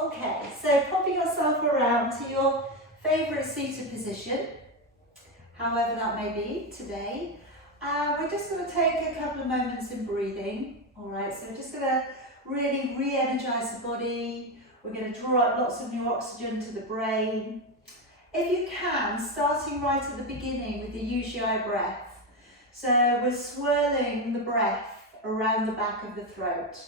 Okay, so popping yourself around to your favourite seated position, however that may be today. We're just going to take a couple of moments in breathing, alright, so we're just going to really re-energise the body. We're going to draw up lots of new oxygen to the brain. If you can, starting right at the beginning with the UGI breath. So we're swirling the breath around the back of the throat.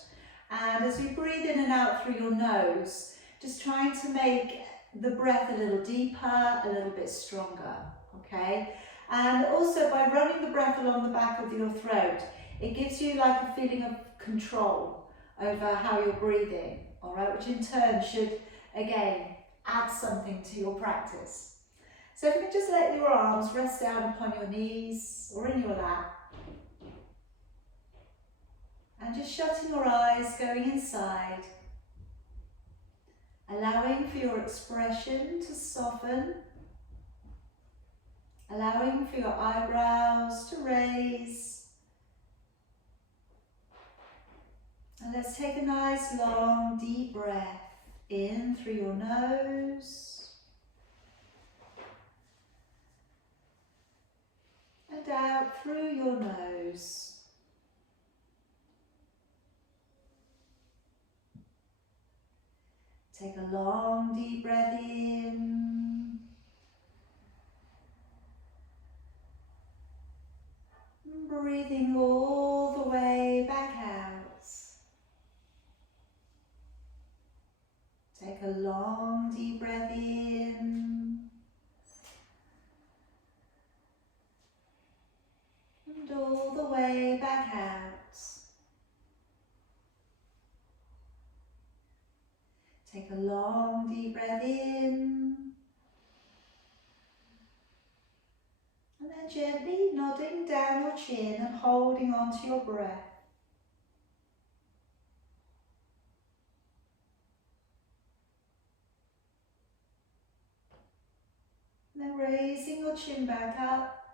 And as we breathe in and out through your nose, just trying to make the breath a little deeper, a little bit stronger, okay? And also by running the breath along the back of your throat, it gives you like a feeling of control over how you're breathing, all right? Which in turn should, again, add something to your practice. So if you can just let your arms rest down upon your knees or in your lap. And just shutting your eyes, going inside. Allowing for your expression to soften. Allowing for your eyebrows to raise. And let's take a nice long deep breath in through your nose. And out through your nose. Take a long deep breath in. Breathing all the way back out. Take a long deep breath in. And all the way back out. Take a long deep breath in. And then gently nodding down your chin and holding onto your breath. And then raising your chin back up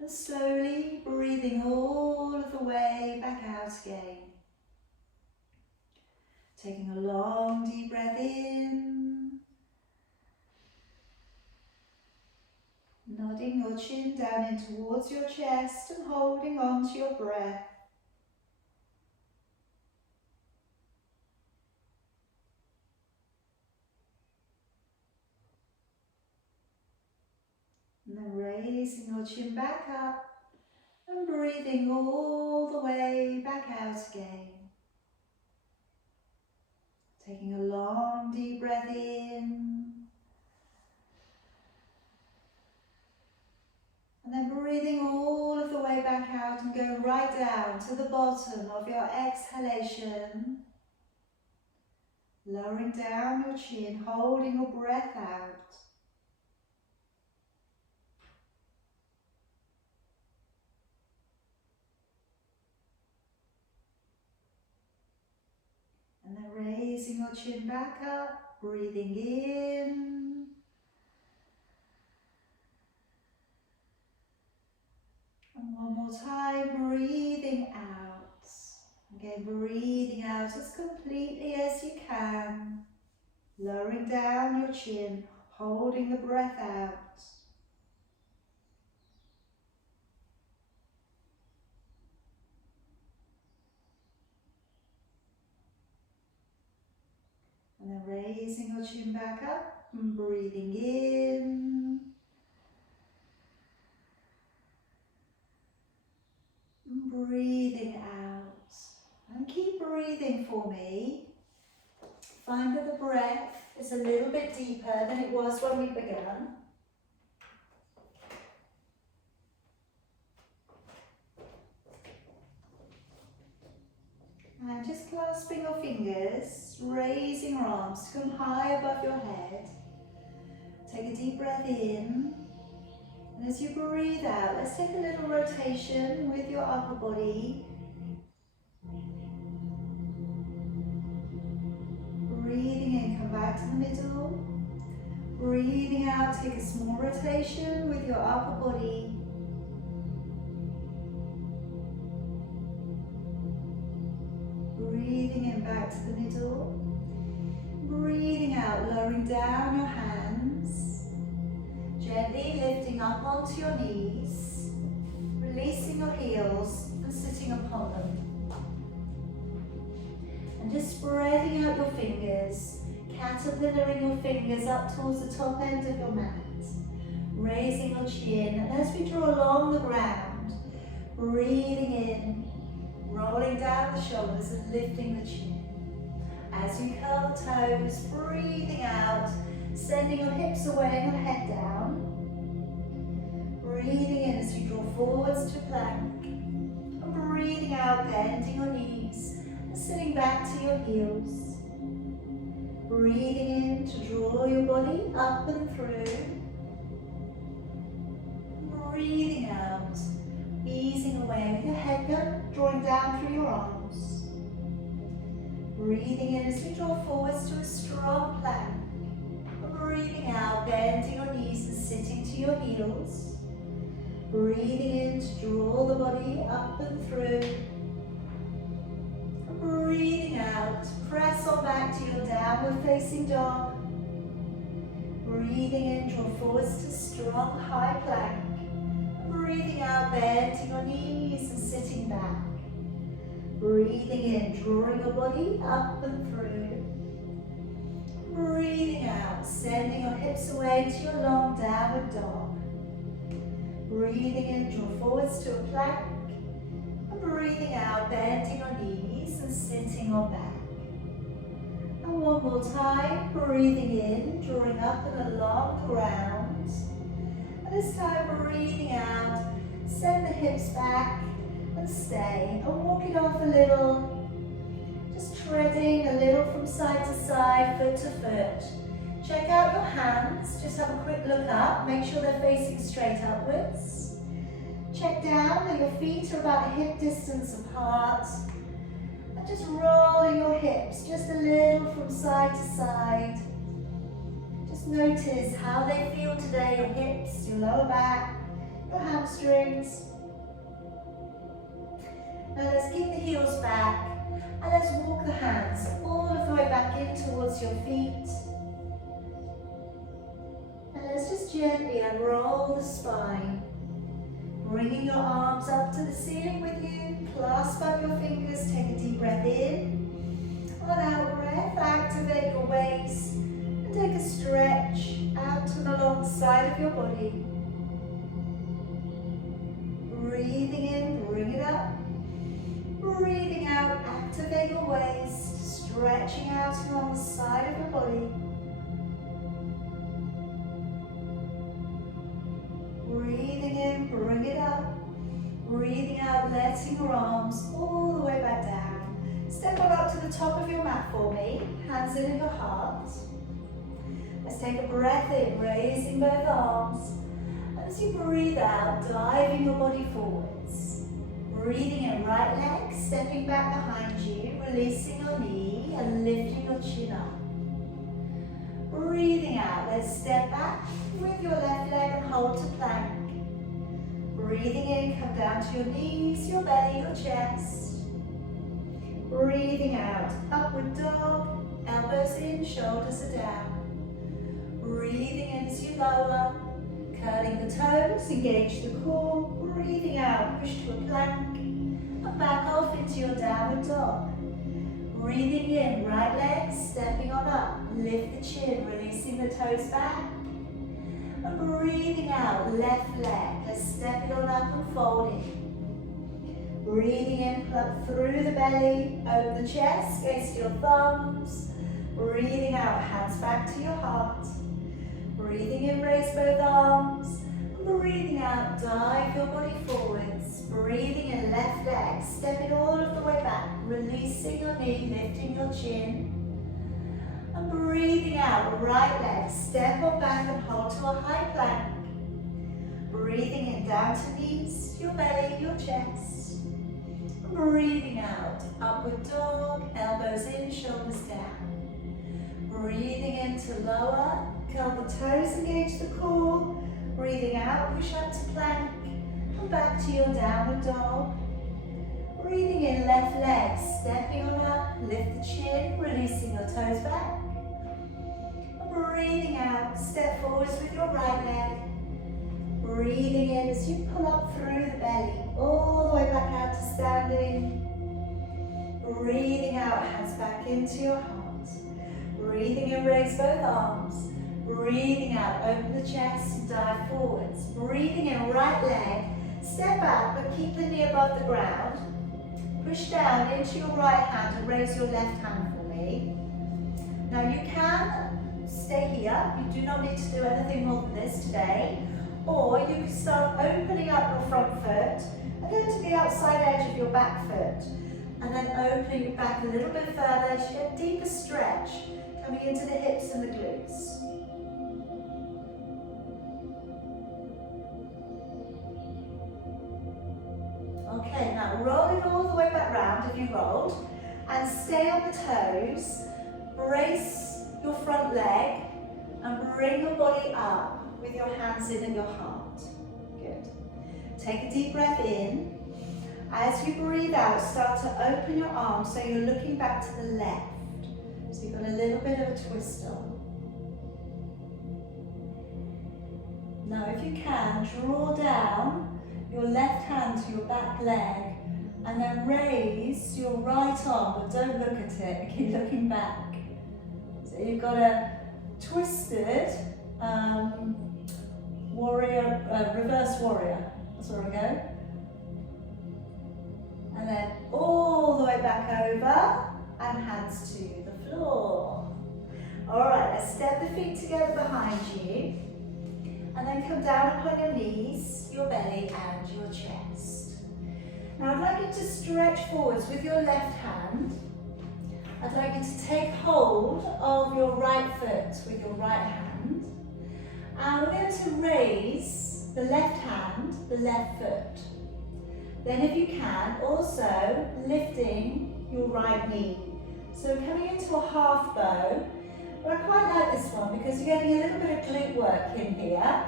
and slowly breathing all of the way back out again. Taking a long deep breath in. Nodding your chin down in towards your chest and holding on to your breath. And then raising your chin back up and breathing all the way back out again. Taking a long deep breath in. And then breathing all of the way back out and going right down to the bottom of your exhalation. Lowering down your chin, holding your breath out. And then raising your chin back up, breathing in. And one more time, breathing out. Again, breathing out as completely as you can. Lowering down your chin, holding the breath out. And then raising your chin back up and breathing in. And breathing out. And keep breathing for me. Find that the breath is a little bit deeper than it was when we began. And just clasping your fingers, raising your arms to come high above your head. Take a deep breath in. And as you breathe out, let's take a little rotation with your upper body. Breathing in, come back to the middle. Breathing out, take a small rotation with your upper body. Breathing in back to the middle. Breathing out, lowering down your hands. Gently lifting up onto your knees. Releasing your heels and sitting upon them. And just spreading out your fingers. Caterpillaring your fingers up towards the top end of your mat. Raising your chin, and as we draw along the ground, breathing in, rolling down the shoulders and lifting the chin. As you curl the toes, breathing out, sending your hips away and your head down. Breathing in as you draw forwards to plank. And breathing out, bending your knees and sitting back to your heels. Breathing in to draw your body up and through. Breathing out, easing away with your head drawing down through your arms. Breathing in as we draw forwards to a strong plank. Breathing out, bending your knees and sitting to your heels. Breathing in to draw the body up and through. Breathing out, press on back to your downward facing dog. Breathing in, draw forwards to strong high plank. Breathing out, bending your knees and sitting back. Breathing in, drawing your body up and through. Breathing out, sending your hips away to your long downward dog. Breathing in, draw forwards to a plank. And breathing out, bending your knees and sitting or back. And one more time, breathing in, drawing up and along the ground. And this time, breathing out, send the hips back and stay. And walk it off a little, just treading a little from side to side, foot to foot. Check out your hands, just have a quick look up, make sure they're facing straight upwards. Check down that your feet are about a hip distance apart. And just rolling your hips just a little from side to side. Just notice how they feel today, your hips, your lower back, your hamstrings. Now let's keep the heels back and let's walk the hands all of the way back in towards your feet. And let's just gently unroll the spine. Bringing your arms up to the ceiling with you. Clasp up your fingers, take a deep breath in. On out breath, activate your waist. And take a stretch out and along the side of your body. Breathing in, bring it up. Breathing out, activate your waist. Stretching out along the side of your body. Breathing in, bring it up. Breathing out, letting your arms all the way back down. Step on up to the top of your mat for me. Hands in your heart. Let's take a breath in, raising both arms. And as you breathe out, diving your body forwards. Breathing in, right leg, stepping back behind you, releasing your knee and lifting your chin up. Breathing out, let's step back with your left leg and hold to plank. Breathing in, come down to your knees, your belly, your chest. Breathing out, upward dog, elbows in, shoulders are down. Breathing in as you lower, curling the toes, engage the core. Breathing out, push to a plank, and back off into your downward dog. Breathing in, right leg, stepping on up, lift the chin, releasing the toes back. And breathing out, left leg, let's step it on up and fold it. Breathing in, plug through the belly, open the chest, gaze to your thumbs. Breathing out, hands back to your heart. Breathing in, raise both arms. Breathing out, dive your body forwards. Breathing in, left leg, step it all of the way back, releasing your knee, lifting your chin. And breathing out, right leg, step on back and hold to a high plank. Breathing in, down to knees, your belly, your chest. And breathing out, upward dog, elbows in, shoulders down. Breathing in to lower, curl the toes, engage the core. Breathing out, push up to plank, and back to your downward dog. Breathing in, left leg, stepping on up, lift the chin, releasing your toes back. step forwards with your right leg. Breathing in as you pull up through the belly, all the way back out to standing. Breathing out, hands back into your heart. Breathing in, raise both arms. Breathing out, open the chest and dive forwards. Breathing in, right leg. Step back, but keep the knee above the ground. Push down into your right hand and raise your left hand for me. Now you can stay here. You do not need to do anything more than this today. Or you can start opening up your front foot and go to the outside edge of your back foot. And then opening it back a little bit further as you get a deeper stretch coming into the hips and the glutes. Okay, now roll it all the way back round if you rolled, and stay on the toes. Brace your front leg and bring your body up with your hands in and your heart. Good. Take a deep breath in. As you breathe out, start to open your arms so you're looking back to the left. So you've got a little bit of a twist on. Now if you can, draw down your left hand to your back leg and then raise your right arm, but don't look at it, keep looking back. So you've got a twisted reverse warrior. That's where we go. And then all the way back over and hands to the floor. All right, let's step the feet together behind you and then come down upon your knees, your belly and your chest. Now I'd like you to stretch forwards with your left hand. I'd like you to take hold of your right foot with your right hand. And we're going to raise the left hand, the left foot. Then if you can, also lifting your right knee. So coming into a half bow. But I quite like this one because you're getting a little bit of glute work in here.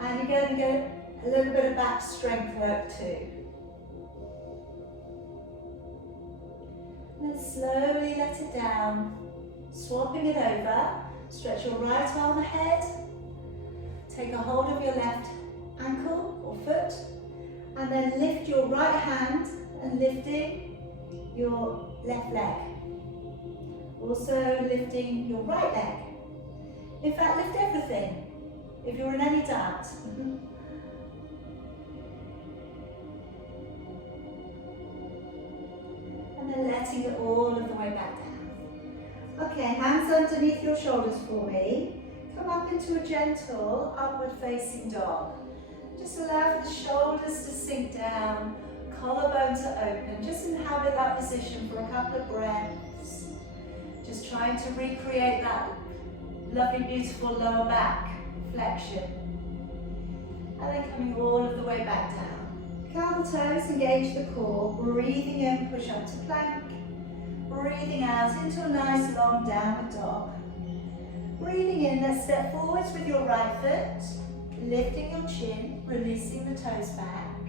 And you're going to get a little bit of back strength work too. And then slowly let it down. Swapping it over. Stretch your right arm ahead. Take a hold of your left ankle or foot. And then lift your right hand and lifting your left leg. Also lifting your right leg. In fact, lift everything if you're in any doubt. And then letting it all of the way back down. Okay, hands underneath your shoulders for me. Come up into a gentle upward facing dog. Just allow for the shoulders to sink down, collarbone to open. Just inhabit that position for a couple of breaths. Just trying to recreate that lovely, beautiful lower back flexion. And then coming all of the way back down. Curl the toes, engage the core. Breathing in, push up to plank. Breathing out into a nice long downward dog. Breathing in, let's step forwards with your right foot. Lifting your chin, releasing the toes back.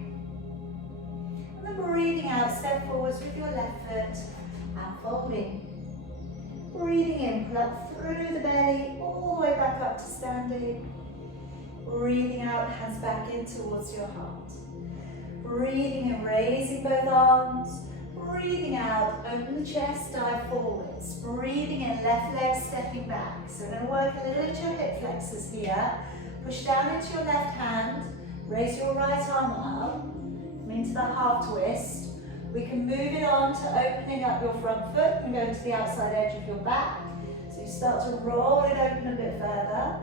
And then breathing out, step forwards with your left foot and folding. Breathing in, pull up through the belly, all the way back up to standing. Breathing out, hands back in towards your heart. Breathing in, raising both arms. Breathing out, open the chest, dive forwards. Breathing in, left leg stepping back. So we're going to work a little into your hip flexors here. Push down into your left hand, raise your right arm up, come into that half twist. We can move it on to opening up your front foot and go to the outside edge of your back. So you start to roll it open a bit further.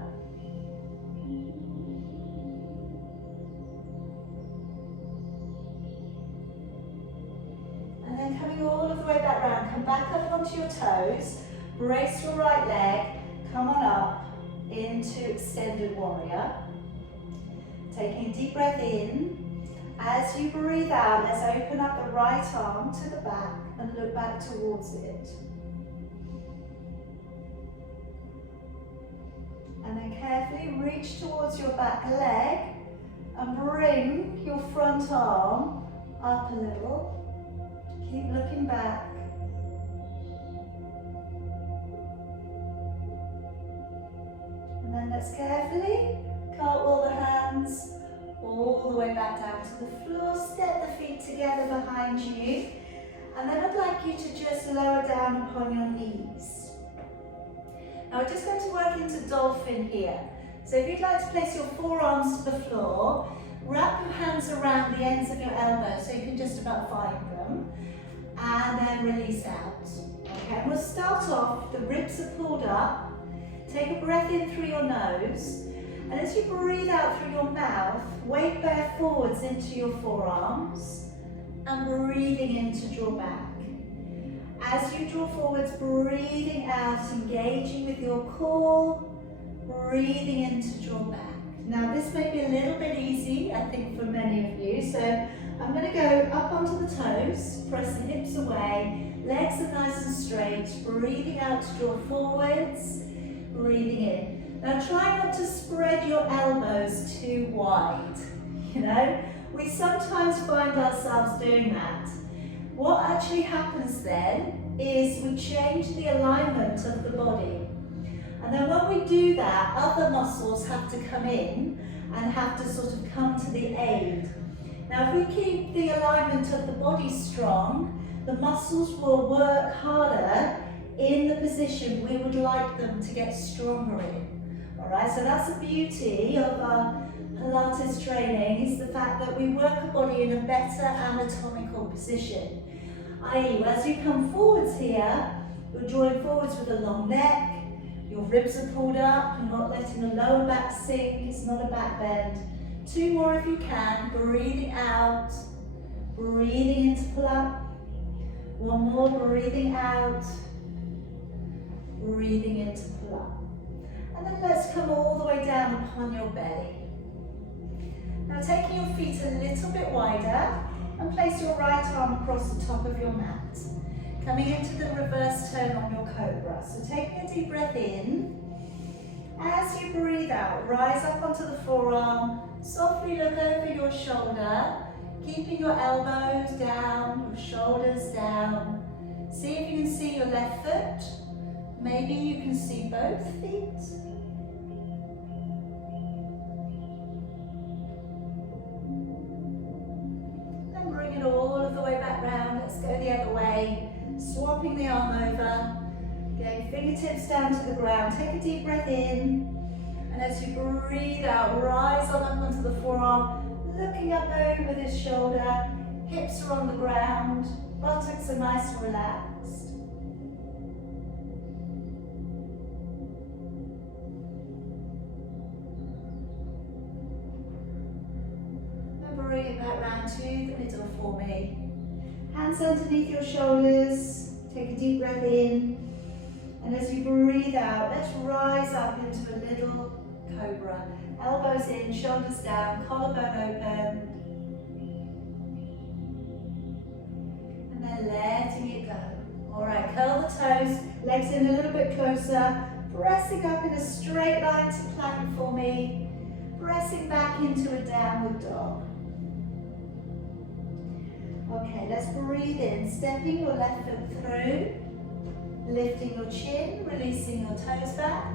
And then coming all of the way back round, come back up onto your toes, brace your right leg, come on up into extended warrior. Taking a deep breath in. As you breathe out, let's open up the right arm to the back and look back towards it. And then carefully reach towards your back leg and bring your front arm up a little. Keep looking back. And then Let's carefully cartwheel the hands all the way back down to the floor. Step the feet together behind you. And then I'd like you to just lower down upon your knees. Now we're just going to work into Dolphin here. So if you'd like to place your forearms to the floor, wrap your hands around the ends of your elbows so you can just about find them. And then release out. Okay, and we'll start off, the ribs are pulled up. Take a breath in through your nose. And as you breathe out through your mouth, weight bear forwards into your forearms. And breathing in to draw back. As you draw forwards, breathing out, engaging with your core, breathing in to draw back. Now this may be a little bit easy, I think, for many of you, so I'm going to go up onto the toes, press the hips away, legs are nice and straight, breathing out to draw forwards, breathing in. Now try not to spread your elbows too wide, you know. We sometimes find ourselves doing that. What actually happens then is we change the alignment of the body. And then when we do that, other muscles have to come in and have to sort of come to the aid. Now if we keep the alignment of the body strong, the muscles will work harder in the position we would like them to get stronger in. Alright, so that's the beauty of our Pilates training, is the fact that we work the body in a better anatomical position. I.e., as you come forwards here, you're drawing forwards with a long neck, your ribs are pulled up, you're not letting the lower back sink, it's not a back bend. 2 more if you can, breathing out, breathing in to pull up. 1 more, breathing out, breathing in to pull up. And then let's come all the way down upon your belly. Now taking your feet a little bit wider and place your right arm across the top of your mat. Coming into the reverse turn on your cobra. So taking a deep breath in. As you breathe out, rise up onto the forearm, softly look over your shoulder, keeping your elbows down, your shoulders down. See if you can see your left foot. Maybe you can see both feet. All of the way back round. Let's go the other way, swapping the arm over, getting fingertips down to the ground. Take a deep breath in, and as you breathe out, rise on up onto the forearm, looking up over this shoulder, hips are on the ground, buttocks are nice and relaxed. Bring it back round to the middle for me. Hands underneath your shoulders. Take a deep breath in. And as you breathe out, let's rise up into a little cobra. Elbows in, shoulders down, collarbone open. And then letting it go. Alright, curl the toes, legs in a little bit closer. Pressing up in a straight line to plank for me. Pressing back into a downward dog. Okay, let's breathe in, stepping your left foot through, lifting your chin, releasing your toes back.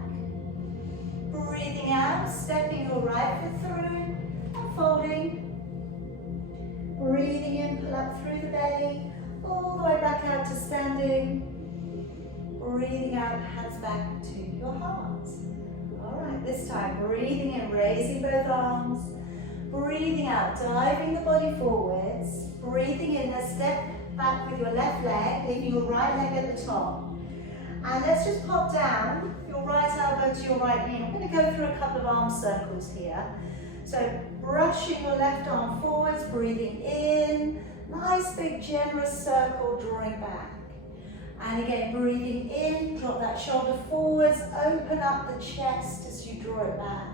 Breathing out, stepping your right foot through, and folding. Breathing in, pull up through the belly, all the way back out to standing. Breathing out, hands back to your heart. Alright, this time, breathing in, raising both arms. Breathing out, diving the body forwards. Breathing in, a step back with your left leg, leaving your right leg at the top. And let's just pop down your right elbow to your right knee. I'm going to go through a couple of arm circles here. So brushing your left arm forwards, breathing in. Nice big generous circle, drawing back. And again, breathing in, drop that shoulder forwards, open up the chest as you draw it back.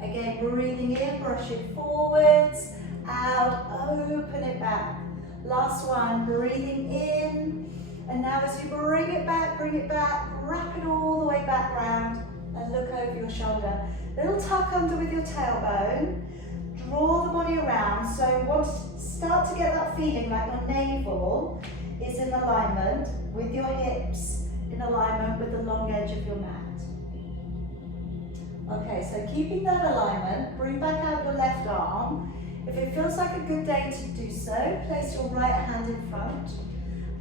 Again, breathing in, brush it forwards, out, open it back. Last one, breathing in, and now as you bring it back, wrap it all the way back round, and look over your shoulder. Little tuck under with your tailbone, draw the body around, so you want to start to get that feeling like your navel is in alignment with your hips, in alignment with the long edge of your mat. Okay, so keeping that alignment, bring back out your left arm. If it feels like a good day to do so, place your right hand in front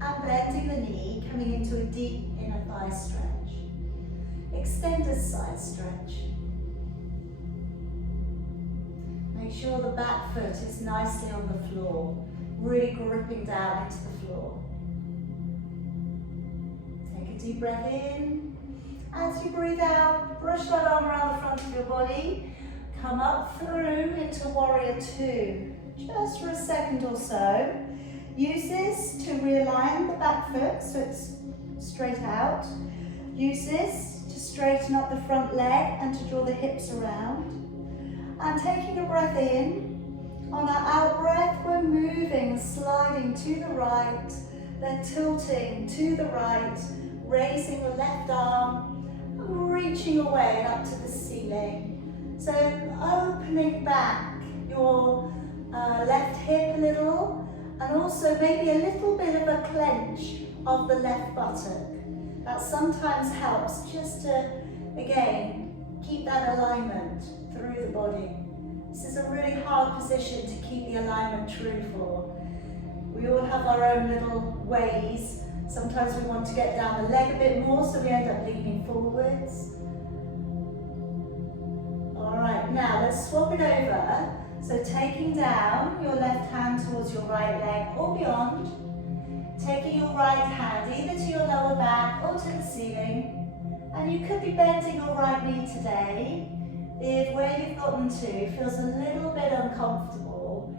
and bending the knee, coming into a deep inner thigh stretch. Extended side stretch. Make sure the back foot is nicely on the floor, really gripping down into the floor. Take a deep breath in. As you breathe out, brush that arm around the front of your body. Come up through into Warrior Two. Just for a second or so. Use this to realign the back foot so it's straight out. Use this to straighten up the front leg and to draw the hips around. And taking a breath in, on our out breath we're moving, sliding to the right, then tilting to the right, raising the left arm, and reaching away up to the ceiling. So opening back your left hip a little, and also maybe a little bit of a clench of the left buttock. That sometimes helps just to, again, keep that alignment through the body. This is a really hard position to keep the alignment true for. We all have our own little ways. Sometimes we want to get down the leg a bit more, so we end up leaning forwards. All right, now let's swap it over. So taking down your left hand towards your right leg or beyond. Taking your right hand either to your lower back or to the ceiling. And you could be bending your right knee today if where you've gotten to feels a little bit uncomfortable.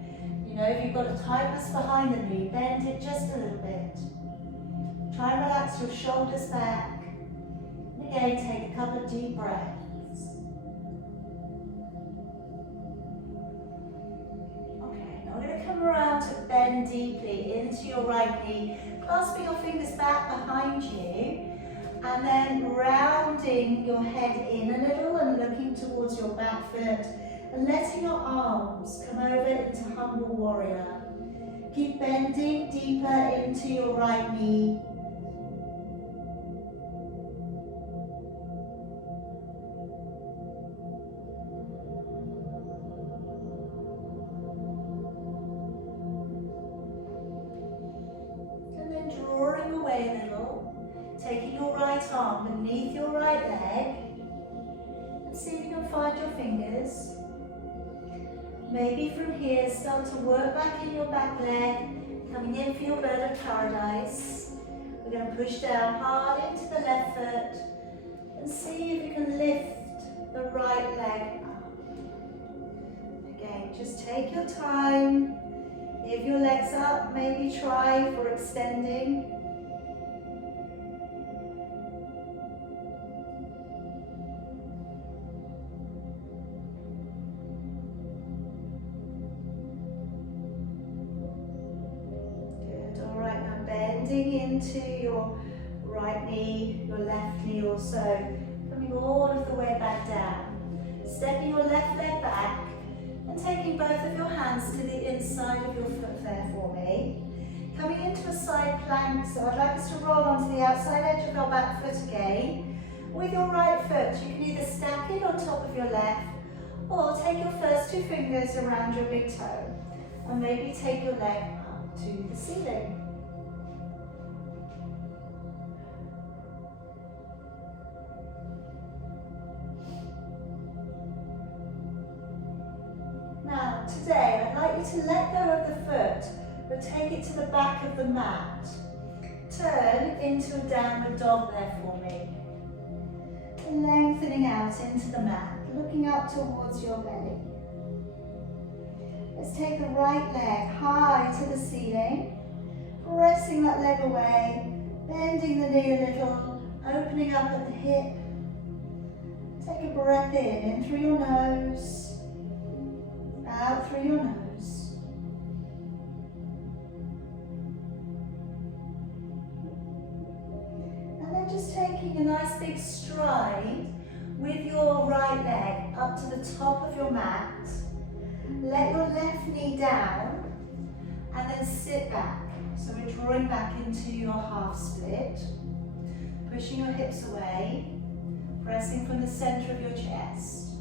You know, if you've got a tightness behind the knee, bend it just a little bit. Try and relax your shoulders back. And again, take a couple of deep breaths. Okay, now we're going to come around to bend deeply into your right knee, clasping your fingers back behind you, and then rounding your head in a little and looking towards your back foot, and letting your arms come over into Humble Warrior. Keep bending deeper into your right knee. Taking your right arm beneath your right leg and see if you can find your fingers. Maybe from here start to work back in your back leg, coming in for your bird of paradise. We're going to push down hard into the left foot and see if you can lift the right leg up. Again, just take your time. If your leg's up, maybe try for extending. Into your right knee, your left knee also, coming all of the way back down. Stepping your left leg back and taking both of your hands to the inside of your foot there for me. Coming into a side plank, so I'd like us to roll onto the outside edge of our back foot again. With your right foot, you can either stack it on top of your left or take your first two fingers around your big toe and maybe take your leg up to the ceiling. Now, today, I'd like you to let go of the foot, but take it to the back of the mat. Turn into a downward dog there for me. And lengthening out into the mat, looking up towards your belly. Let's take the right leg high to the ceiling, pressing that leg away, bending the knee a little, opening up at the hip. Take a breath in through your nose, out through your nose. And then just taking a nice big stride with your right leg up to the top of your mat. Let your left knee down and then sit back. So we're drawing back into your half split. Pushing your hips away. Pressing from the center of your chest.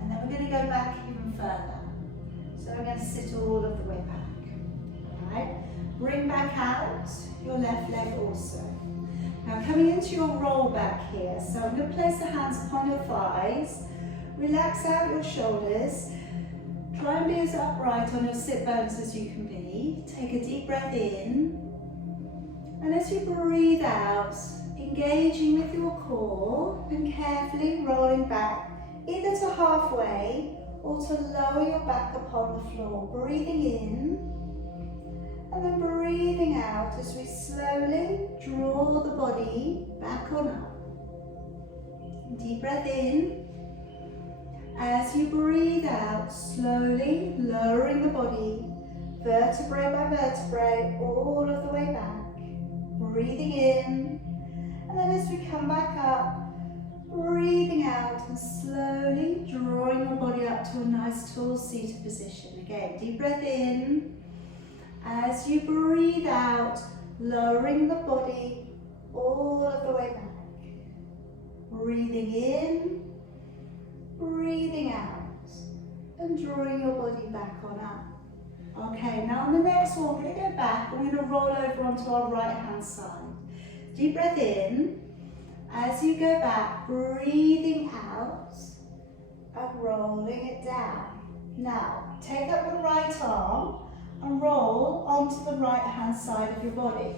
And then we're going to go back even further. So we're going to sit all of the way back. Alright? Bring back out your left leg also. Now coming into your roll back here. So I'm going to place the hands upon your thighs. Relax out your shoulders. Try and be as upright on your sit bones as you can be. Take a deep breath in. And as you breathe out, engaging with your core and carefully rolling back either to halfway or to lower your back upon the floor. Breathing in and then breathing out as we slowly draw the body back on up. Deep breath in. As you breathe out, slowly lowering the body, vertebrae by vertebrae, all of the way back. Breathing in, and then as we come back up, breathing out and slowly drawing your body up to a nice tall seated position. Again, deep breath in. As you breathe out, lowering the body all of the way back. Breathing in. Breathing out and drawing your body back on up. Okay, now on the next one, we're going to go back and we're going to roll over onto our right hand side. Deep breath in. As you go back, breathing out and rolling it down. Now, take up the right arm and roll onto the right hand side of your body.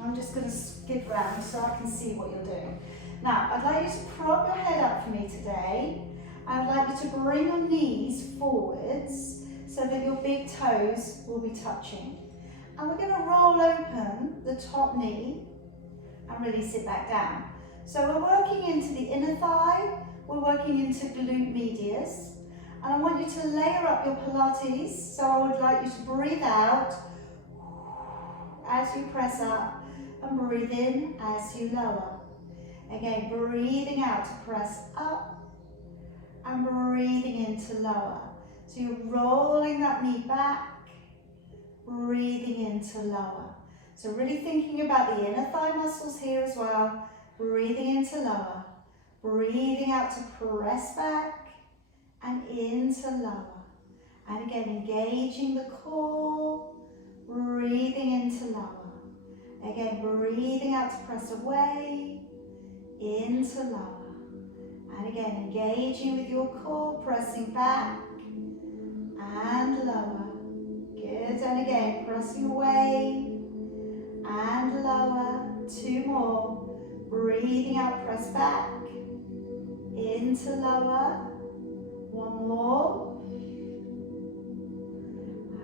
I'm just going to skip around so I can see what you're doing. Now, I'd like you to prop your head up for me today. I'd like you to bring your knees forwards so that your big toes will be touching. And we're going to roll open the top knee and release it back down. So we're working into the inner thigh, we're working into glute medius. And I want you to layer up your Pilates. So I would like you to breathe out as you press up and breathe in as you lower. Again, breathing out to press up and breathing in to lower. So you're rolling that knee back, breathing in to lower. So really thinking about the inner thigh muscles here as well. Breathing in to lower, breathing out to press back and in to lower. And again, engaging the core, breathing in to lower. Again, breathing out to press away, into lower. And again, engaging with your core, pressing back and lower. Good, and again, pressing away and lower. Two more. Breathing out, press back, into lower. One more.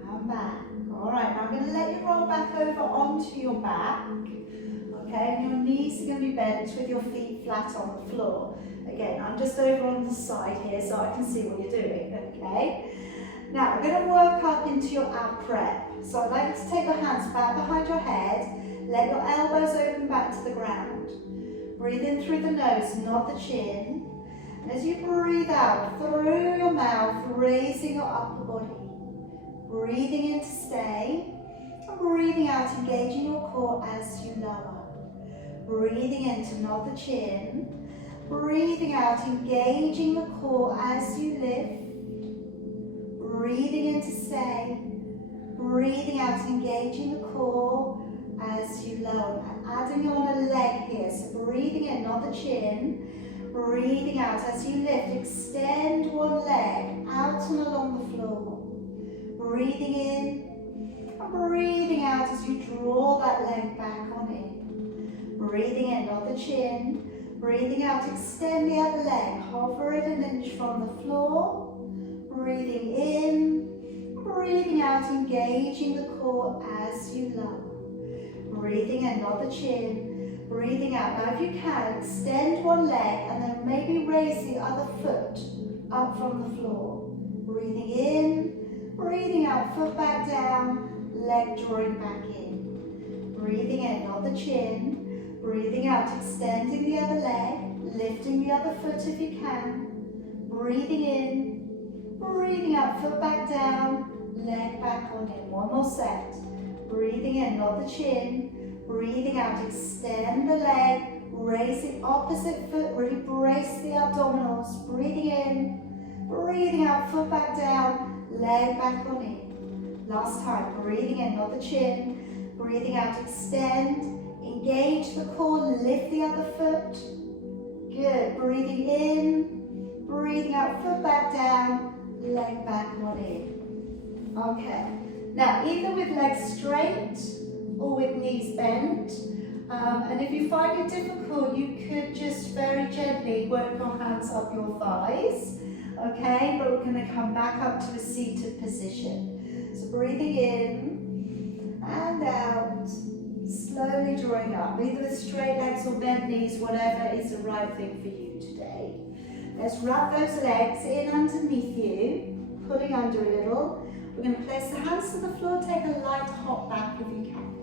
And back. All right, now I'm going to let you roll back over onto your back. Okay, and your knees are going to be bent with your feet flat on the floor. Again, I'm just over on the side here so I can see what you're doing, okay? Now, we're going to work up into your ab prep. So I'd like you to take your hands back behind your head, let your elbows open back to the ground. Breathe in through the nose, nod the chin. And as you breathe out through your mouth, raising your upper body. Breathing in to stay, and breathing out, engaging your core as you lower. Breathing in to nod the chin. Breathing out, engaging the core as you lift. Breathing in to stay. Breathing out, engaging the core as you lower. And adding on a leg here. So breathing in, nod the chin. Breathing out as you lift. Extend one leg out and along the floor. Breathing in and breathing out as you draw that leg back on in. Breathing in, nod the chin. Breathing out, extend the other leg. Hover it an inch from the floor. Breathing in, breathing out, engaging the core as you lower. Breathing in, nod the chin. Breathing out. Now if you can, extend one leg and then maybe raise the other foot up from the floor. Breathing in, breathing out, foot back down, leg drawing back in. Breathing in, nod the chin. Breathing out, extending the other leg, lifting the other foot if you can. Breathing in, breathing out, foot back down, leg back on in. One more set. Breathing in, nod the chin. Breathing out, extend the leg, raise the opposite foot, really brace the abdominals. Breathing in, breathing out, foot back down, leg back on in. Last time, breathing in, not the chin. Breathing out, extend, engage the core, lift the other foot. Good, breathing in, breathing out, foot back down, leg back on in. Okay, now either with legs straight or with knees bent. And if you find it difficult, you could just very gently work your hands up your thighs. Okay, but we're going to come back up to a seated position. So breathing in and out, slowly drawing up, either with straight legs or bent knees, whatever is the right thing for you today. Let's wrap those legs in underneath you, pulling under a little. We're going to place the hands to the floor, take a light hop back if you can.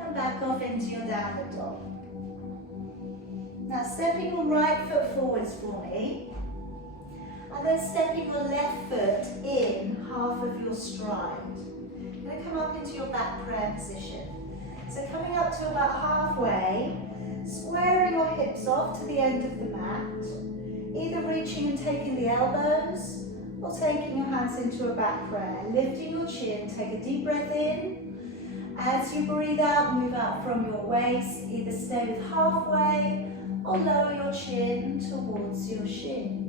And back off into your downward dog. Now stepping your right foot forwards for me. And then stepping your left foot in half of your stride. You're going to come up into your back prayer position. So coming up to about halfway, squaring your hips off to the end of the mat. Either reaching and taking the elbows, or taking your hands into a back prayer. Lifting your chin, take a deep breath in. As you breathe out, move out from your waist. Either stay with halfway or lower your chin towards your shin.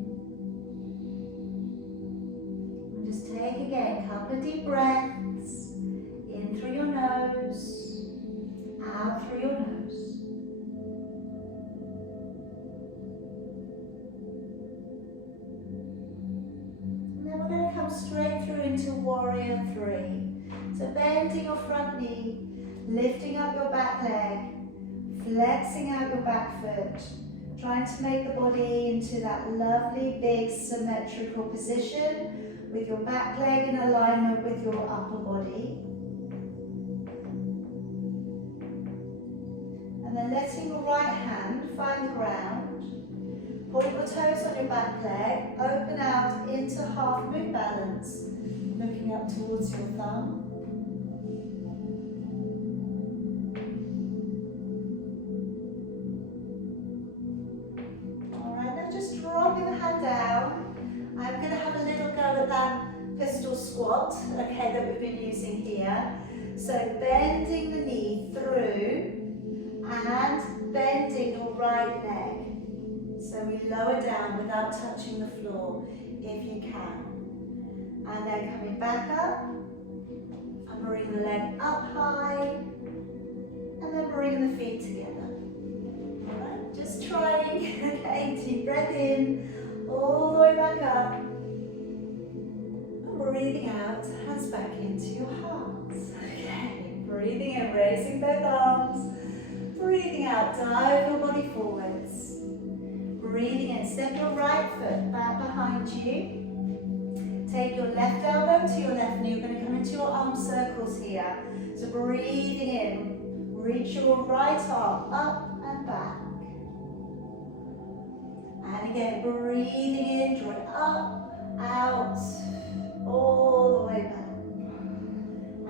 And just take again a couple of deep breaths. In through your nose, out through your nose. Straight through into warrior three. So bending your front knee, lifting up your back leg, flexing out your back foot, trying to make the body into that lovely big symmetrical position with your back leg in alignment with your upper body. And then letting your right hand find the ground. Point your toes on your back leg, open out into half moon balance, looking up towards your thumb. Alright, now just dropping the hand down. I'm going to have a little go at that pistol squat, okay, that we've been using here. So bending the knee through and bending your right leg. So we lower down without touching the floor, if you can. And then coming back up, and bring the leg up high, and then bring the feet together. All right, just trying, okay, deep breath in, all the way back up. And breathing out, hands back into your hearts. Okay, breathing in, raising both arms. Breathing out, dive your body forwards. Breathing in, step your right foot back behind you. Take your left elbow to your left knee. You're going to come into your arm circles here. So breathing in, reach your right arm up and back. And again, breathing in, draw it up, out, all the way back.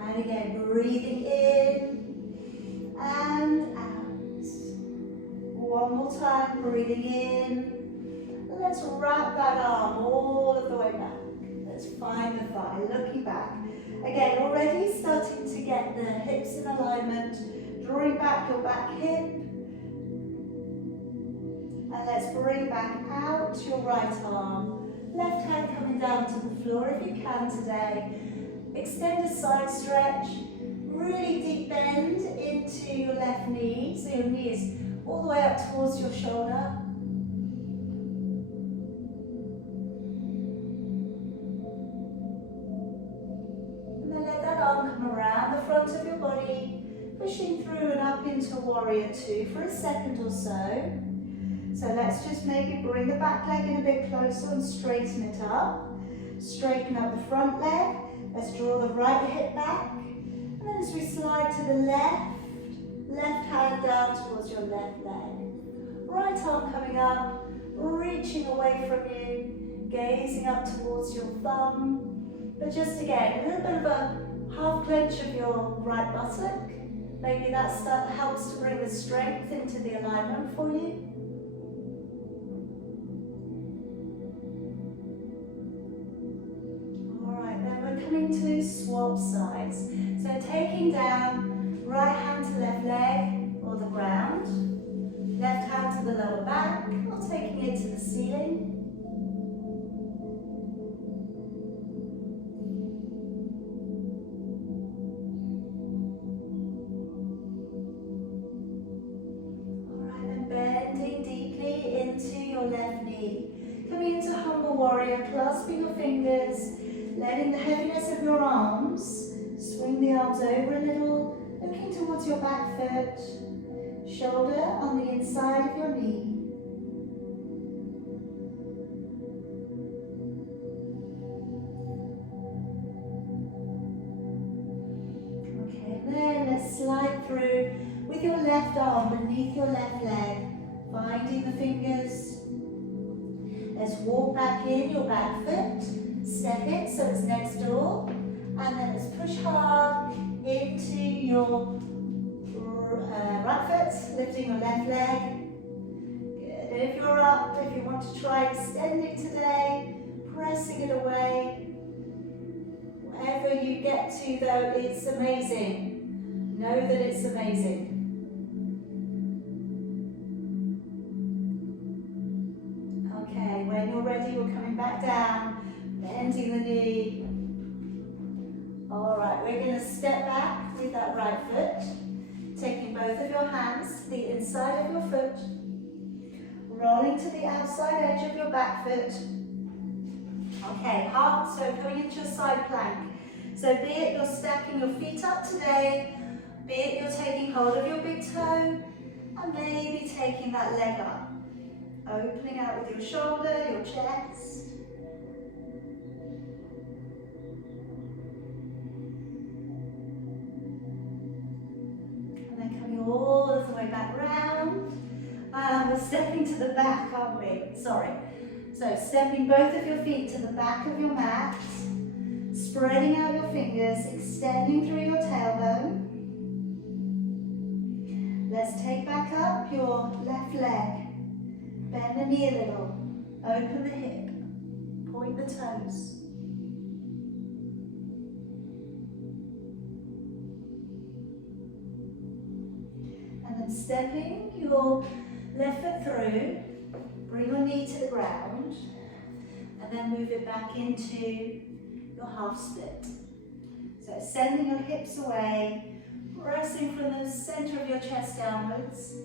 And again, breathing in and out. One more time, breathing in. Let's wrap that arm all of the way back. Let's find the thigh, looking back. Again, already starting to get the hips in alignment. Drawing back your back hip. And let's bring back out your right arm. Left hand coming down to the floor if you can today. Extend a side stretch. Really deep bend into your left knee. So your knee is all the way up towards your shoulder. And then let that arm come around the front of your body, pushing through and up into warrior two for a second or so. So let's just maybe bring the back leg in a bit closer and straighten it up. Straighten up the front leg. Let's draw the right hip back. And then as we slide to the left hand down towards your left leg. Right arm coming up, reaching away from you, gazing up towards your thumb. But just again, a little bit of a half clench of your right buttock. Maybe that helps to bring the strength into the alignment for you. Alright, then we're coming to swap sides. So taking down right hand to left leg or the ground, left hand to the lower back or taking it to the ceiling. Left knee. Coming into humble warrior, clasping your fingers, letting the heaviness of your arms, swing the arms over a little, looking towards your back foot, shoulder on the inside of your knee. Okay, and then let's slide through with your left arm beneath your left leg, finding the fingers. Let's walk back in your back foot, step it so it's next door, and then let's push hard into your right foot, lifting your left leg. Good. And if you're up, if you want to try extending today, pressing it away. Wherever you get to though, it's amazing. Know that it's amazing. When you're ready, we're coming back down, bending the knee. Alright, we're going to step back with that right foot, taking both of your hands to the inside of your foot, rolling to the outside edge of your back foot. Okay, so coming into your side plank. So be it you're stacking your feet up today, be it you're taking hold of your big toe, and maybe taking that leg up. Opening out with your shoulder, your chest. And then coming all of the way back round. And we're stepping to the back, aren't we? Sorry. So stepping both of your feet to the back of your mat. Spreading out your fingers, extending through your tailbone. Let's take back up your left leg. Bend the knee a little, open the hip, point the toes. And then stepping your left foot through, bring your knee to the ground, and then move it back into your half split. So sending your hips away, pressing from the center of your chest downwards.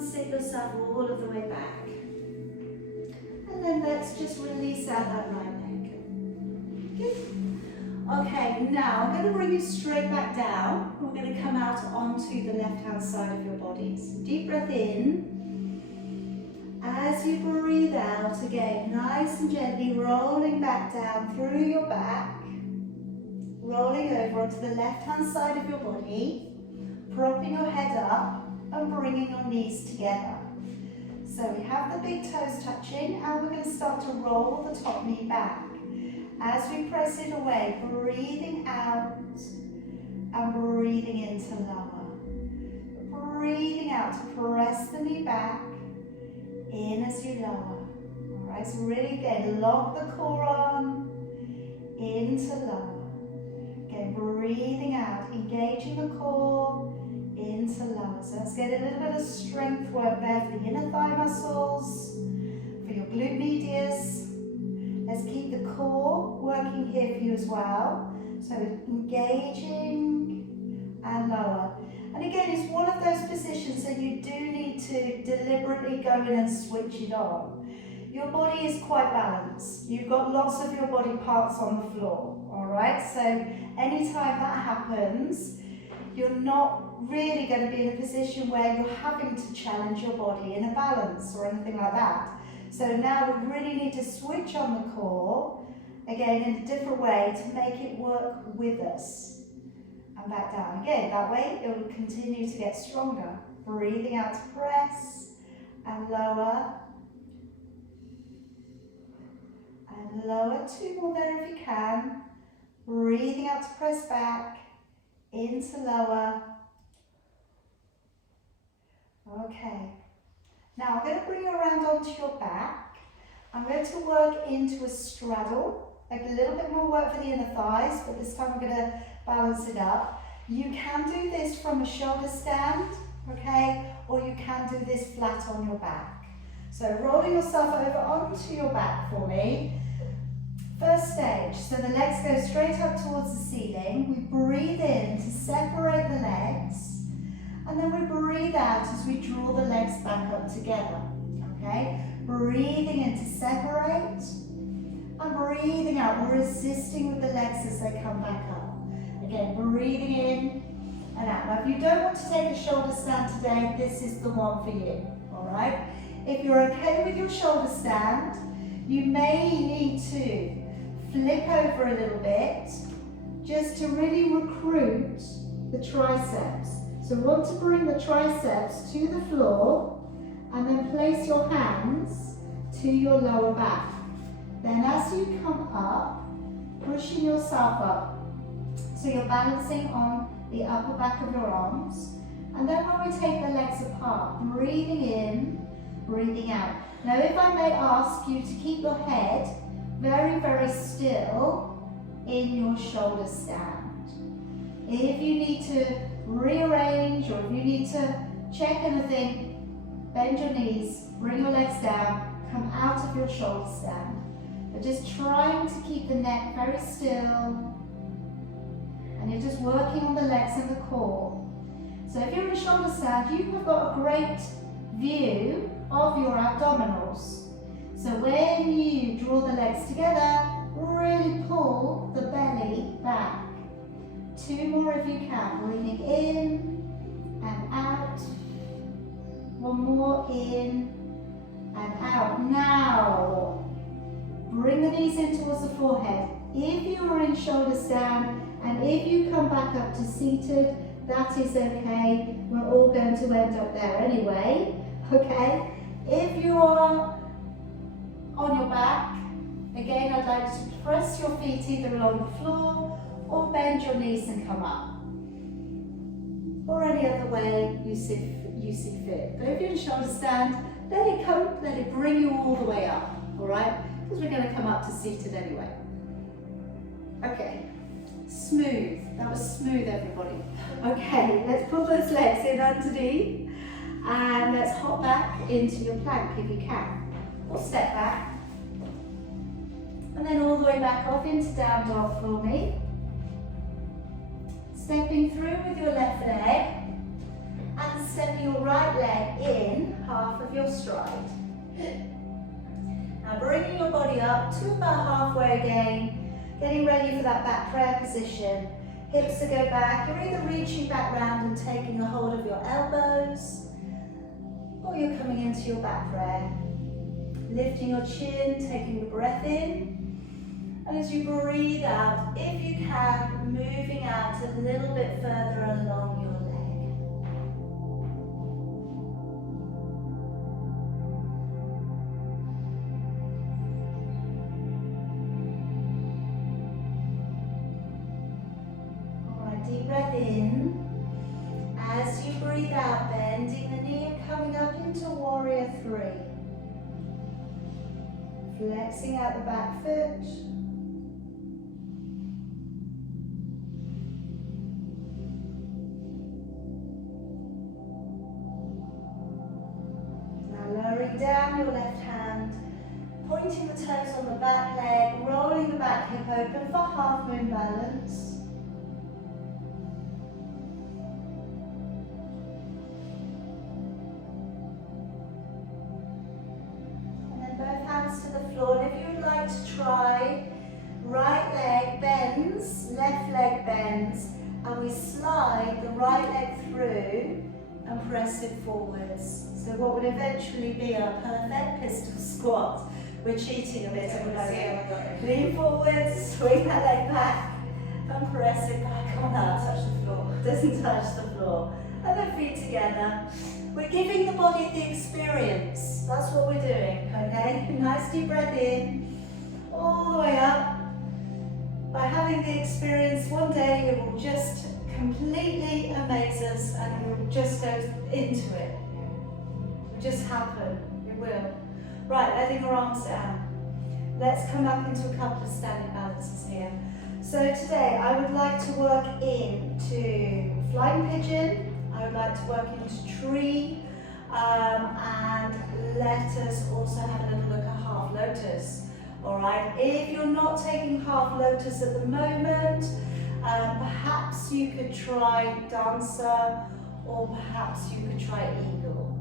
Sit yourself all of the way back. And then let's just release out that right leg. Good. Okay, now I'm going to bring you straight back down. We're going to come out onto the left-hand side of your bodies. Deep breath in. As you breathe out, again, nice and gently rolling back down through your back. Rolling over onto the left-hand side of your body. Propping your head up. And bringing your knees together. So we have the big toes touching and we're going to start to roll the top knee back. As we press it away, breathing out and breathing into lower. Breathing out to press the knee back, in as you lower. Alright, so really again, lock the core on, into lower. Again, breathing out, engaging the core, into lower. So let's get a little bit of strength work there for the inner thigh muscles, for your glute medius. Let's keep the core working here for you as well. So engaging and lower. And again, it's one of those positions that you do need to deliberately go in and switch it on. Your body is quite balanced. You've got lots of your body parts on the floor, all right? So anytime that happens, you're not really going to be in a position where you're having to challenge your body in a balance or anything like that. So now we really need to switch on the core, again in a different way to make it work with us. and back down. Again, that way it will continue to get stronger. Breathing out to press and lower. And lower. 2 more there if you can. Breathing out to press back. Into lower. Okay. Now I'm going to bring you around onto your back. I'm going to work into a straddle. A little bit more work for the inner thighs, but this time I'm going to balance it up. You can do this from a shoulder stand, okay? Or you can do this flat on your back. So rolling yourself over onto your back for me. First stage, so the legs go straight up towards the ceiling. We breathe in to separate the legs. And then we breathe out as we draw the legs back up together, okay? Breathing in to separate. And breathing out, we're resisting with the legs as they come back up. Again, breathing in and out. Now, if you don't want to take a shoulder stand today, this is the one for you, all right? If you're okay with your shoulder stand, you may need to flip over a little bit just to really recruit the triceps. So we want to bring the triceps to the floor and then place your hands to your lower back. Then as you come up, pushing yourself up, so you're balancing on the upper back of your arms. And then when we take the legs apart, breathing in, breathing out. Now if I may ask you to keep your head very, very still in your shoulder stand. If you need to rearrange or if you need to check anything, bend your knees, bring your legs down, come out of your shoulder stand. But just trying to keep the neck very still, and you're just working on the legs and the core. So if you're in shoulder stand, you have got a great view of your abdominals. So when you draw the legs together, really pull the belly back. 2 more if you can. Breathing in and out. 1 more in and out. Now, bring the knees in towards the forehead. If you are in shoulder stand and if you come back up to seated, that is okay. We're all going to end up there anyway, okay? If you are on your back, again, I'd like to press your feet either along the floor or bend your knees and come up. Or any other way you see fit. But if you're in shoulder stand, let it bring you all the way up, all right? Because we're going to come up to seated anyway. Okay, smooth. That was smooth, everybody. Okay, let's pull those legs in underneath and let's hop back into your plank if you can. Or step back. And then all the way back off into down dog for me. Stepping through with your left leg and stepping your right leg in half of your stride. Now bringing your body up to about halfway again, getting ready for that back prayer position. Hips to go back. You're either reaching back round and taking a hold of your elbows, or you're coming into your back prayer. Lifting your chin, taking the breath in. And as you breathe out, if you can, moving out a little bit further along your leg. Alright, deep breath in. As you breathe out, bending the knee and coming up into warrior 3. Flexing out the back foot. Lowering down your left hand, pointing the toes on the back leg, rolling the back hip open for half moon balance. And then both hands to the floor. And if you would like to try, right leg bends, left leg bends, and we slide the right leg through and press it forwards. So what would eventually be a perfect pistol squat. We're cheating a bit, everybody. Lean forwards, swing that leg back, and press it back touch the floor. Doesn't touch the floor. And then feet together. We're giving the body the experience. That's what we're doing, okay? Nice deep breath in, all the way up. By having the experience, one day it will just completely amaze us and we'll just go into it. It will just happen. It will. Right, letting our arms down. Let's come up into a couple of standing balances here. So today I would like to work into flying pigeon. I would like to work into tree, and let us also have a little look at half lotus. All right, if you're not taking half lotus at the moment, perhaps you could try dancer, or perhaps you could try eagle.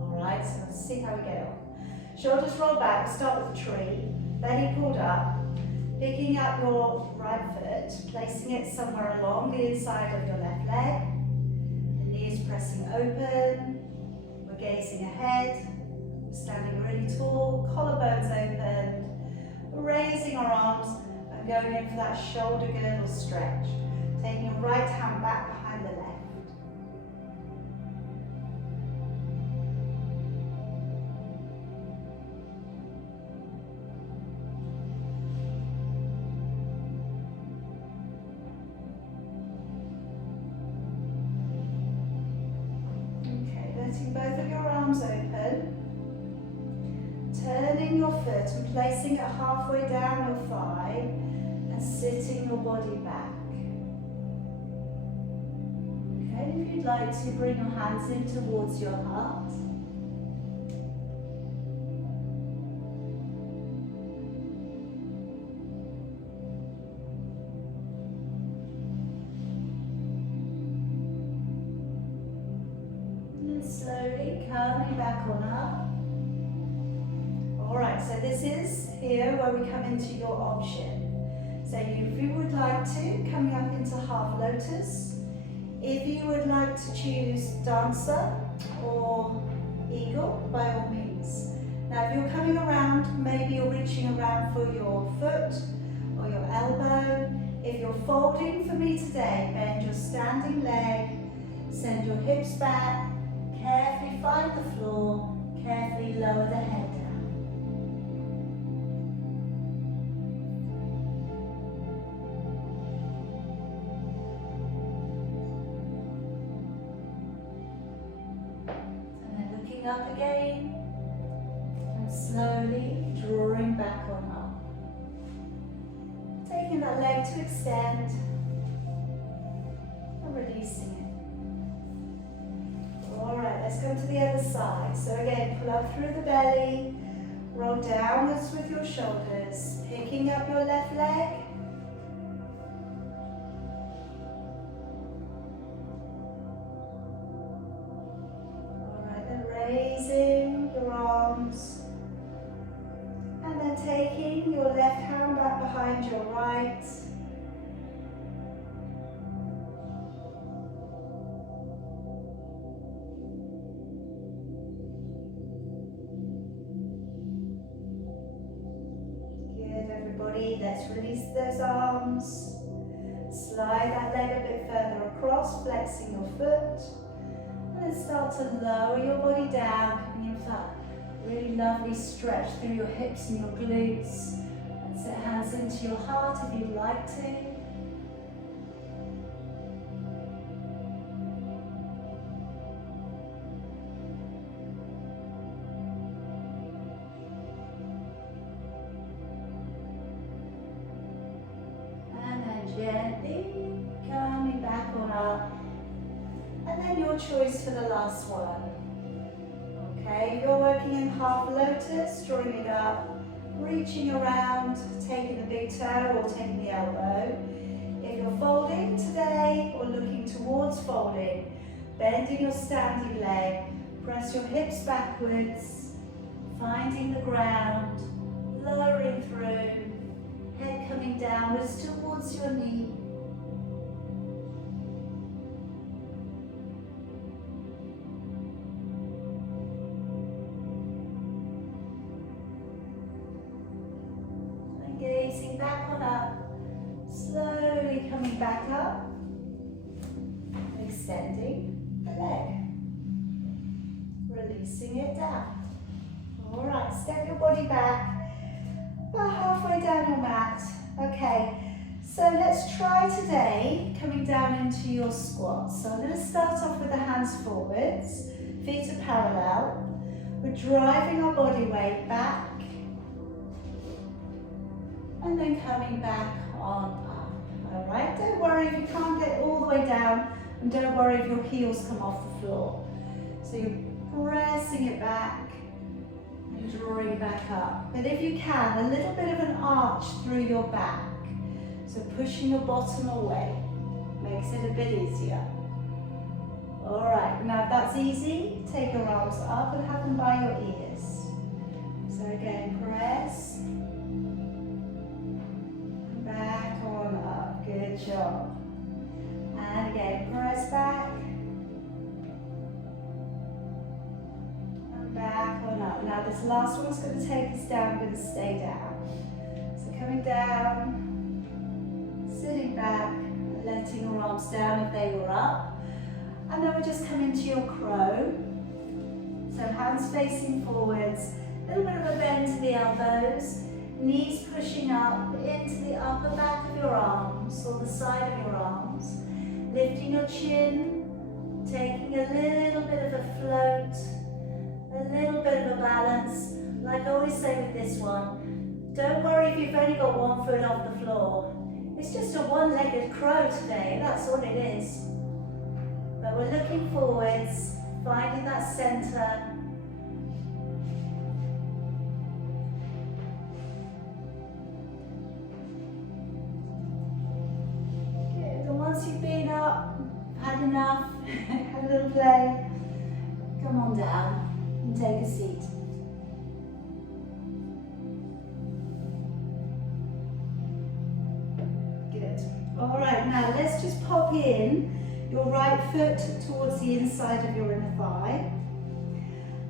All right, so let's see how we get on. Shoulders roll back, start with tree, belly pulled up, picking up your right foot, placing it somewhere along the inside of your left leg. Knees pressing open, we're gazing ahead, we're standing really tall, collarbones open, we're raising our arms and going in for that shoulder girdle stretch, taking your right hand back behind the left. Letting both of your arms open, turning your foot and placing it halfway down your thigh and sitting your body back. Okay, if you'd like to bring your hands in towards your heart. Slowly coming back on up. Alright, so this is here where we come into your option. So if you would like to, coming up into half lotus. If you would like to choose dancer or eagle, by all means. Now if you're coming around, maybe you're reaching around for your foot or your elbow. If you're folding for me today, bend your standing leg, send your hips back, carefully find the floor, carefully lower the head down. And then looking up again, and slowly drawing back on up. Taking that leg to extend, and releasing it. Alright, let's go to the other side. So again, pull up through the belly, roll downwards with your shoulders, picking up your left leg. Alright, then raising your arms. And then taking your left hand back behind your right. Let's release those arms. Slide that leg a bit further across, flexing your foot. And then start to lower your body down, coming into that really lovely stretch through your hips and your glutes. And set hands into your heart if you'd like to. Gently coming back on up, and then your choice for the last one. Okay, you're working in half lotus, drawing it up, reaching around, taking the big toe or taking the elbow. If you're folding today or looking towards folding, bending your standing leg, press your hips backwards, finding the ground, lowering through. Head coming downwards towards your knee. And gazing back on up, slowly coming back up. extending the leg. Releasing it down. All right, step your body back about halfway down your mat. Okay, so let's try today coming down into your squat. So I'm going to start off with the hands forwards, feet are parallel. We're driving our body weight back and then coming back on up. All right, don't worry if you can't get all the way down, and don't worry if your heels come off the floor. So you're pressing it back and drawing it back up. But if you can, a little bit of an arch through your back. So pushing your bottom away makes it a bit easier. All right, now if that's easy, take your arms up and have them by your ears. So again, press, back on up, good job. And again, press back, and back on up. Now this last one's going to take us down, we're going to stay down. So coming down, sitting back, and letting your arms down if they were up. And then we're just coming to your crow. So hands facing forwards, a little bit of a bend to the elbows, knees pushing up into the upper back of your arms or the side of your arms. Lifting your chin, taking a little bit of a float, a little bit of a balance. Like I always say with this one, don't worry if you've only got one foot off the floor. It's just a one-legged crow today, that's all it is. But we're looking forwards, finding that center. Good, and once you've been up, had enough, had a little play, come on down and take a seat. Good. All right, now let's just pop in your right foot towards the inside of your inner thigh.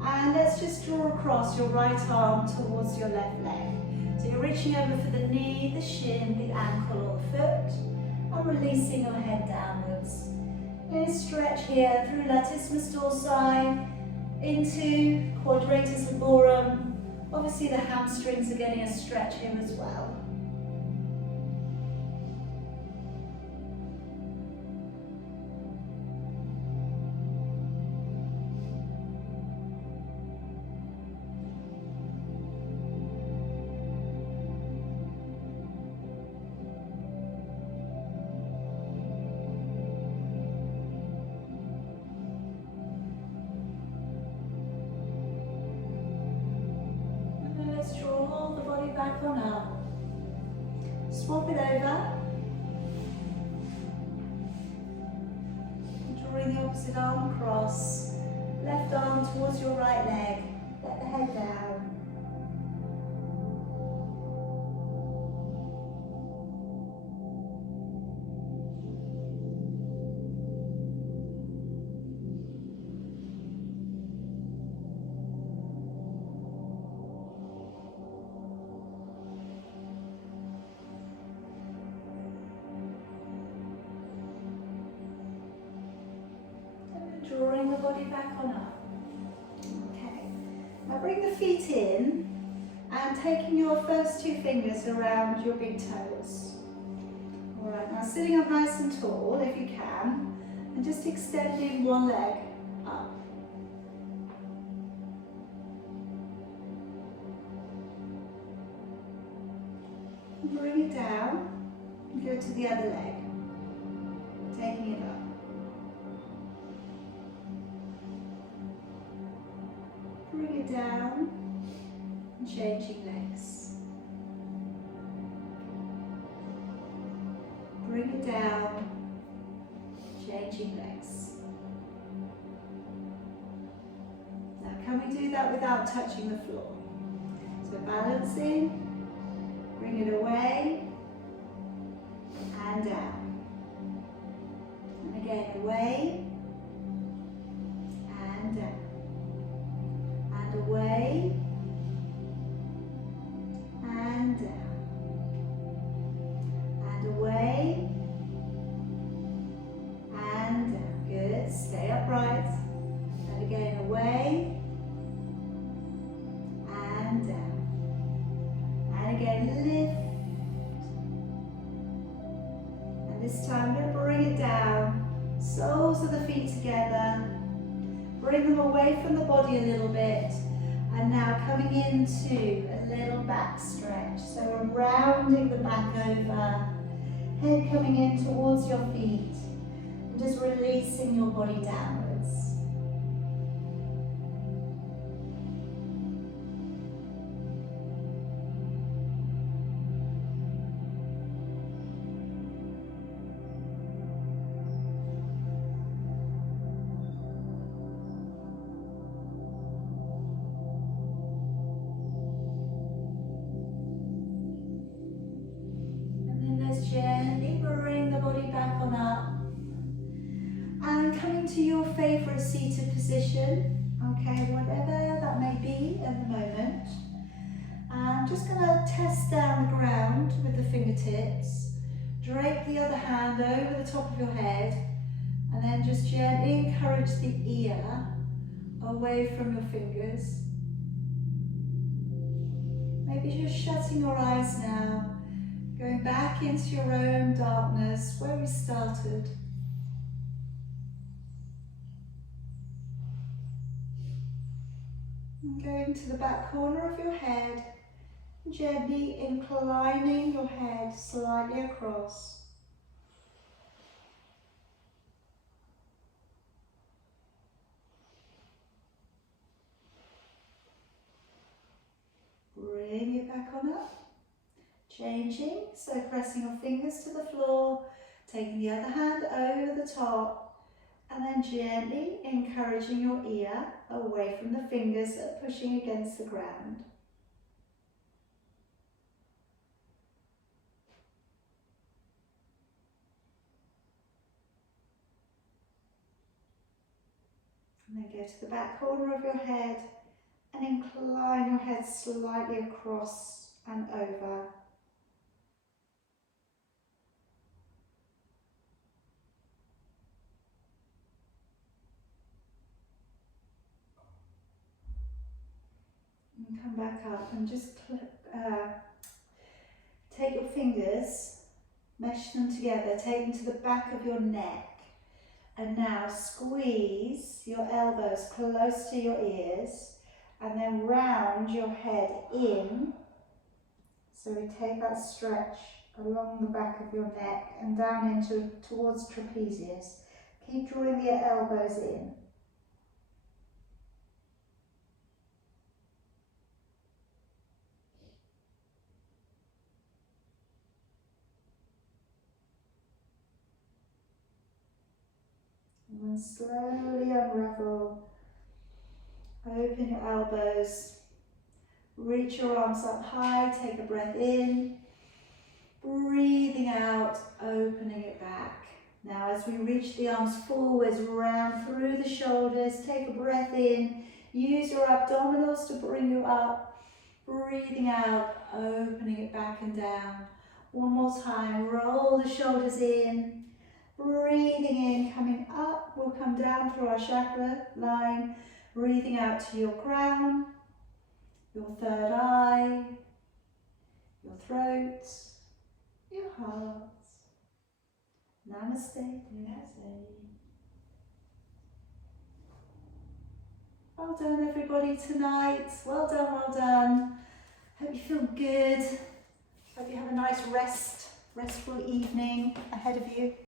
And let's just draw across your right arm towards your left leg. So you're reaching over for the knee, the shin, the ankle or the foot, and releasing your head downwards. And stretch here through latissimus dorsi into quadratus lumborum. Obviously the hamstrings are getting a stretch here as well. Back on up. Swap it over. Drawing the opposite arm across. Left arm towards your right leg. Let the head down. Drawing the body back on up. Okay. Now bring the feet in and taking your first two fingers around your big toes. Alright, now sitting up nice and tall if you can, and just extending one leg up. Bring it down and go to the other leg, taking it up. Bring it down and changing legs. Bring it down, changing legs. Now can we do that without touching the floor? So balancing, bring it away and down. And again away and down. Away and down and away and down. Good. away and down. And again, lift. And this time we're going to bring it down. Soles of the feet together. Bring them away from the body a little bit. And now coming into a little back stretch. So we're rounding the back over. Head coming in towards your feet. And just releasing your body downwards. Gently bring the body back on up and coming to your favourite seated position, okay, whatever that may be at the moment. I'm just going to test down the ground with the fingertips, drape the other hand over the top of your head and then just gently encourage the ear away from your fingers. Maybe just shutting your eyes now. Going back into your own darkness where we started. And going to the back corner of your head, gently inclining your head slightly across. Bring it back on up. Changing, so pressing your fingers to the floor, taking the other hand over the top, and then gently encouraging your ear away from the fingers that are pushing against the ground. And then go to the back corner of your head and incline your head slightly across and over. And come back up and just take your fingers, mesh them together, take them to the back of your neck. And now squeeze your elbows close to your ears and then round your head in. So we take that stretch along the back of your neck and down into towards trapezius. Keep drawing the elbows in. And then slowly unravel, open your elbows, reach your arms up high, take a breath in, breathing out, opening it back. Now as we reach the arms forwards, round through the shoulders, take a breath in, use your abdominals to bring you up, breathing out, opening it back and down. One more time, roll the shoulders in. Breathing in, coming up, we'll come down through our chakra line, breathing out to your crown, your third eye, your throat, your heart. Namaste, namaste. Well done everybody tonight, well done, well done. Hope you feel good, hope you have a nice restful evening ahead of you.